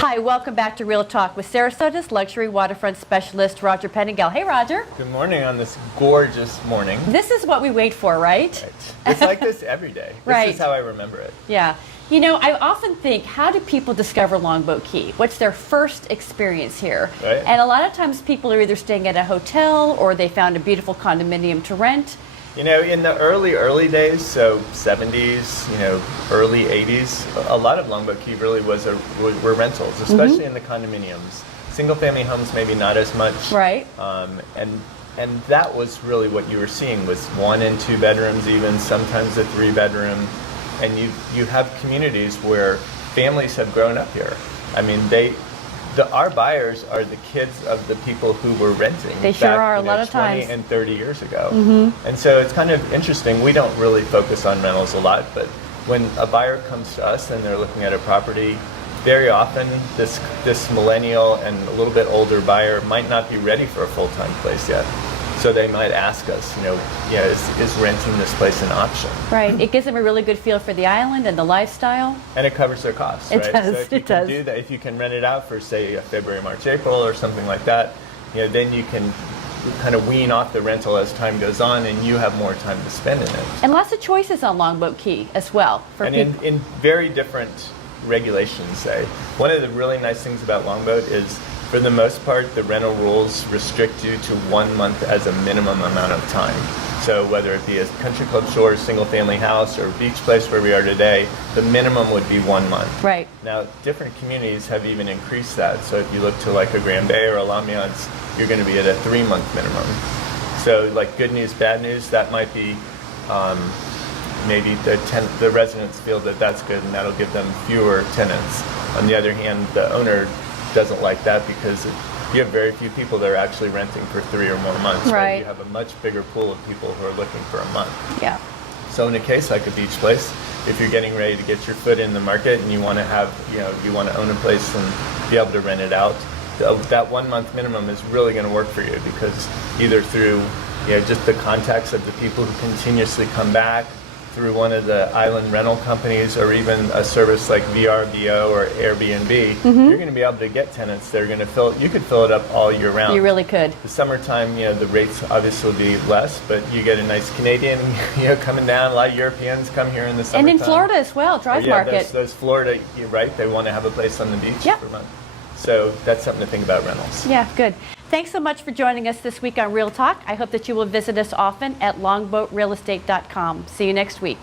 Hi, welcome back to Real Talk with Sarasota's luxury waterfront specialist, Roger Pettingell. Hey, Roger. Good morning on this gorgeous morning. This is what we wait for, right? It's like this every day. Right. This is how I remember it. Yeah. You know, I often think, how do people discover Longboat Key? What's their first experience here? Right. And a lot of times people are either staying at a hotel or they found a beautiful condominium to rent. You know, in the early days, so 70s, you know, early 80s, a lot of Longboat Key really were rentals, especially in the condominiums. Single family homes, maybe not as much. Right. And that was really what you were seeing, was 1 and 2 bedrooms, even sometimes a 3-bedroom. And you have communities where families have grown up here. I mean, our buyers are the kids of the people who were renting. They sure are, a lot of 20 times. and 30 years ago. And so it's kind of interesting. We don't really focus on rentals a lot, but when a buyer comes to us and they're looking at a property, very often this millennial and a little bit older buyer might not be ready for a full-time place yet. So they might ask us, you know, yeah, is renting this place an option? Right. It gives them a really good feel for the island and the lifestyle. And it covers their costs, It right? does, So if you it can does. do that, if you can rent it out for, say, February, March, April, or something like that, you know, then you can kind of wean off the rental as time goes on, and you have more time to spend in it. And lots of choices on Longboat Key as well. For And people. in very different regulations, say. One of the really nice things about Longboat is, for the most part, the rental rules restrict you to 1 month as a minimum amount of time. So whether it be a country club shore, single family house, or beach place where we are today, the minimum would be 1 month. Right. Now, different communities have even increased that. So if you look to like a Grand Bay or a L'Amiance, you're going to be at a 3-month minimum. So like good news, bad news, that might be maybe the residents feel that that's good and that'll give them fewer tenants. On the other hand, the owner doesn't like that because you have very few people that are actually renting for 3 or more months. Right. You have a much bigger pool of people who are looking for a month. Yeah. So in a case like a beach place, if you're getting ready to get your foot in the market and you want to have, you know, you want to own a place and be able to rent it out, that 1 month minimum is really going to work for you, because either through, you know, just the contacts of the people who continuously come back, through one of the island rental companies, or even a service like VRBO or Airbnb, you're going to be able to get tenants that are going to fill. You could fill it up all year round. You really could. The summertime, you know, the rates obviously will be less, but you get a nice Canadian, you know, coming down. A lot of Europeans come here in the summertime. And in Florida as well, Drive Market. Those Florida, you're right, they want to have a place on the beach Yep. for a month. So that's something to think about rentals. Yeah, good. Thanks so much for joining us this week on Real Talk. I hope that you will visit us often at longboatrealestate.com. See you next week.